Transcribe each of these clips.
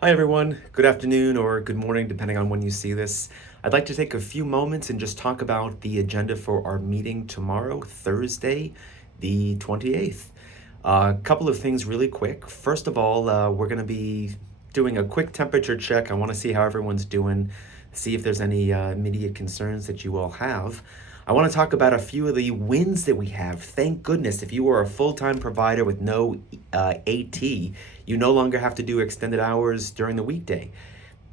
Hi, everyone. Good afternoon or good morning, depending on when you see this. I'd like to take a few moments and just talk about the agenda for our meeting tomorrow, Thursday, the 28th. A couple of things really quick. First of all, we're going to be doing a quick temperature check. I want to see how everyone's doing, see if there's any immediate concerns that you all have. I want to talk about a few of the wins that we have. Thank goodness, if you are a full time provider with no AT, you no longer have to do extended hours during the weekday.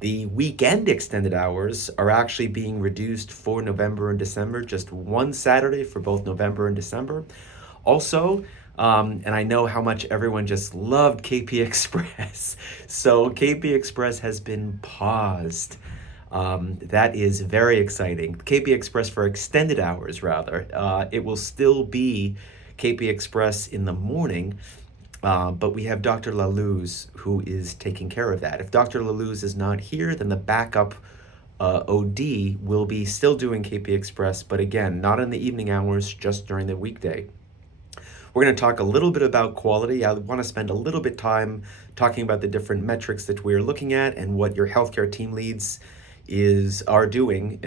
The weekend extended hours are actually being reduced for November and December, just one Saturday for both November and December. Also, and I know how much everyone just loved KP Express. So KP Express has been paused. That is very exciting. KP Express for extended hours, rather. It will still be KP Express in the morning, but we have Dr. Laluz who is taking care of that. If Dr. Laluz is not here, then the backup OD will be still doing KP Express, but again, not in the evening hours, just during the weekday. We're going to talk a little bit about quality. I want to spend a little bit time talking about the different metrics that we're looking at and what your healthcare team leads are doing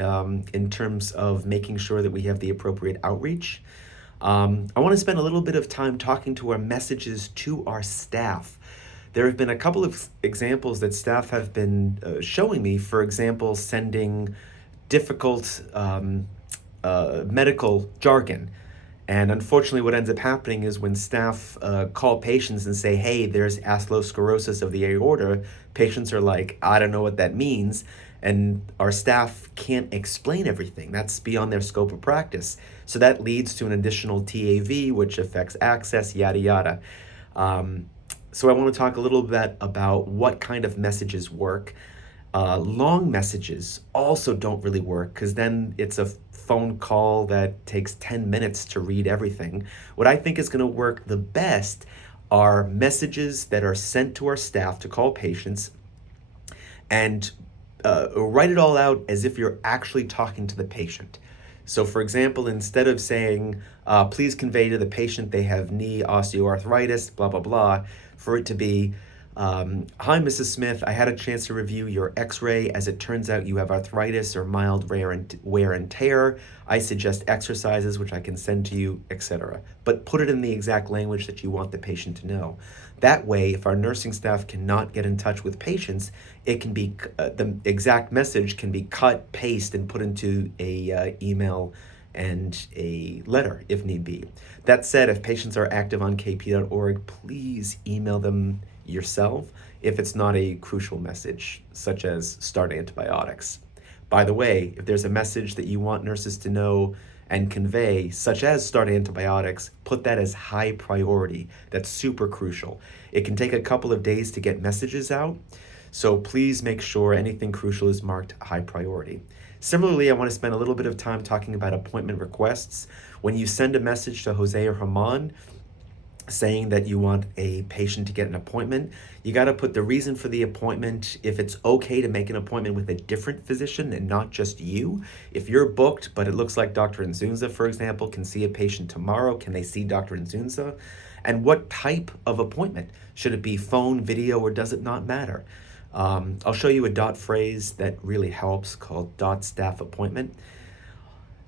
in terms of making sure that we have the appropriate outreach. I want to spend a little bit of time talking to our messages to our staff. There have been a couple of examples that staff have been showing me. For example, sending difficult medical jargon. And unfortunately, what ends up happening is when staff call patients and say, hey, there's atherosclerosis of the aorta, patients are like, I don't know what that means. And our staff can't explain everything. That's beyond their scope of practice. So that leads to an additional TAV, which affects access, yada, yada. So I want to talk a little bit about what kind of messages work. Long messages also don't really work because then it's a phone call that takes 10 minutes to read everything. What I think is going to work the best are messages that are sent to our staff to call patients and write it all out as if you're actually talking to the patient. So, for example, instead of saying, please convey to the patient they have knee osteoarthritis, blah, blah, blah, for it to be, hi, Mrs. Smith, I had a chance to review your x-ray. As it turns out, you have arthritis or mild wear and tear. I suggest exercises, which I can send to you, etc. But put it in the exact language that you want the patient to know. That way, if our nursing staff cannot get in touch with patients, it can be the exact message can be cut, paste, and put into a email and a letter if need be. That said, if patients are active on kp.org, please email them yourself if it's not a crucial message, such as start antibiotics. By the way, if there's a message that you want nurses to know and convey, such as start antibiotics, put that as high priority. That's super crucial. It can take a couple of days to get messages out, so please make sure anything crucial is marked high priority. Similarly, I want to spend a little bit of time talking about appointment requests. When you send a message to Jose or Haman saying that you want a patient to get an appointment, you got to put the reason for the appointment, if it's okay to make an appointment with a different physician and not just you. If you're booked, but it looks like Dr. Nzunza, for example, can see a patient tomorrow, can they see Dr. Nzunza? And what type of appointment? Should it be phone, video, or does it not matter? I'll show you a dot phrase that really helps called dot staff appointment.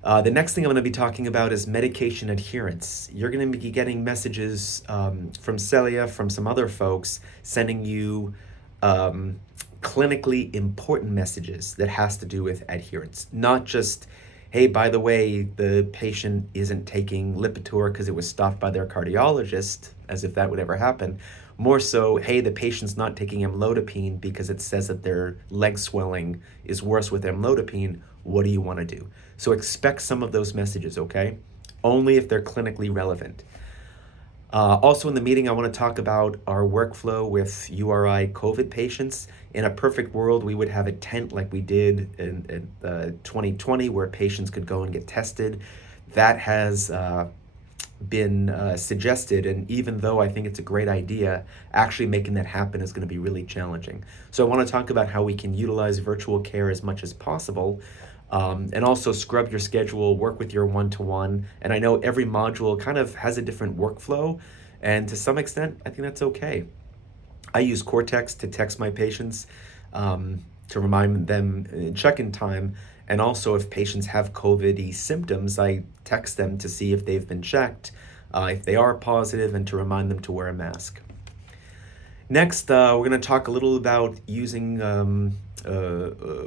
The next thing I'm going to be talking about is medication adherence. You're going to be getting messages from Celia, from some other folks, sending you clinically important messages that has to do with adherence. Not just, hey, by the way, the patient isn't taking Lipitor because it was stopped by their cardiologist, as if that would ever happen. More so, hey, the patient's not taking amlodipine because it says that their leg swelling is worse with amlodipine. What do you want to do? So expect some of those messages, okay? Only if they're clinically relevant. Also in the meeting, I want to talk about our workflow with URI COVID patients. In a perfect world, we would have a tent like we did in 2020 where patients could go and get tested. That has been suggested, and even though I think it's a great idea, actually making that happen is going to be really challenging. So I want to talk about how we can utilize virtual care as much as possible, and also scrub your schedule, work with your one-to-one. And I know every module kind of has a different workflow, and to some extent, I think that's okay. I use Cortex to text my patients to remind them in check-in time. And also, if patients have COVID-y symptoms, I text them to see if they've been checked, if they are positive, and to remind them to wear a mask. Next, we're going to talk a little about using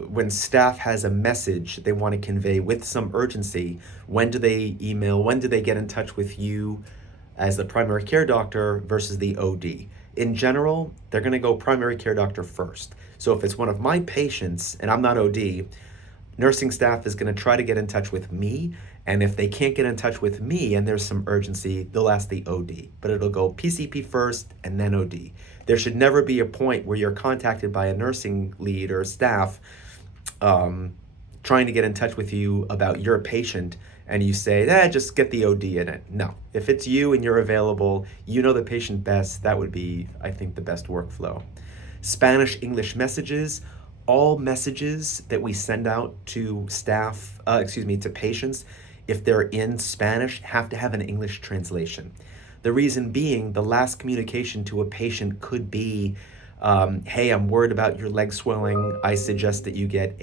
when staff has a message they want to convey with some urgency. When do they email? When do they get in touch with you as the primary care doctor versus the OD? In general, they're going to go primary care doctor first. So if it's one of my patients and I'm not OD, nursing staff is going to try to get in touch with me. And if they can't get in touch with me and there's some urgency, they'll ask the OD. But it'll go PCP first and then OD. There should never be a point where you're contacted by a nursing lead or staff trying to get in touch with you about your patient and you say, just get the OD in it. No. If it's you and you're available, you know the patient best, that would be, I think, the best workflow. Spanish, English messages. All messages that we send out to staff, to patients, if they're in Spanish, have to have an English translation. The reason being, the last communication to a patient could be, hey, I'm worried about your leg swelling. I suggest that you get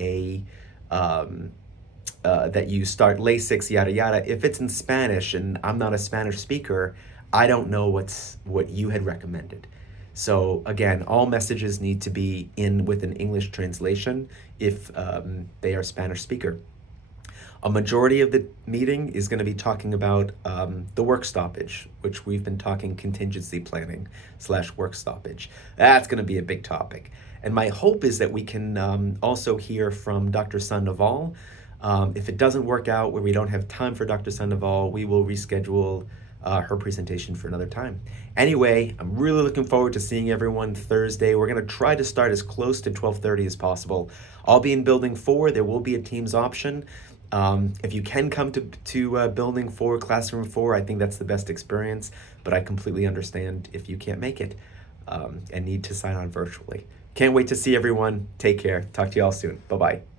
that you start Lasix, yada, yada. If it's in Spanish and I'm not a Spanish speaker, I don't know what you had recommended. So again, all messages need to be in with an English translation if they are Spanish speaker. A majority of the meeting is going to be talking about the work stoppage, which we've been talking contingency planning / work stoppage. That's going to be a big topic. And my hope is that we can also hear from Dr. Sandoval. If it doesn't work out where we don't have time for Dr. Sandoval, we will reschedule her presentation for another time. Anyway, I'm really looking forward to seeing everyone Thursday. We're going to try to start as close to 12:30 as possible. I'll be in Building 4. There will be a Teams option. If you can come to Building 4, Classroom 4, I think that's the best experience, but I completely understand if you can't make it and need to sign on virtually. Can't wait to see everyone. Take care. Talk to you all soon. Bye-bye.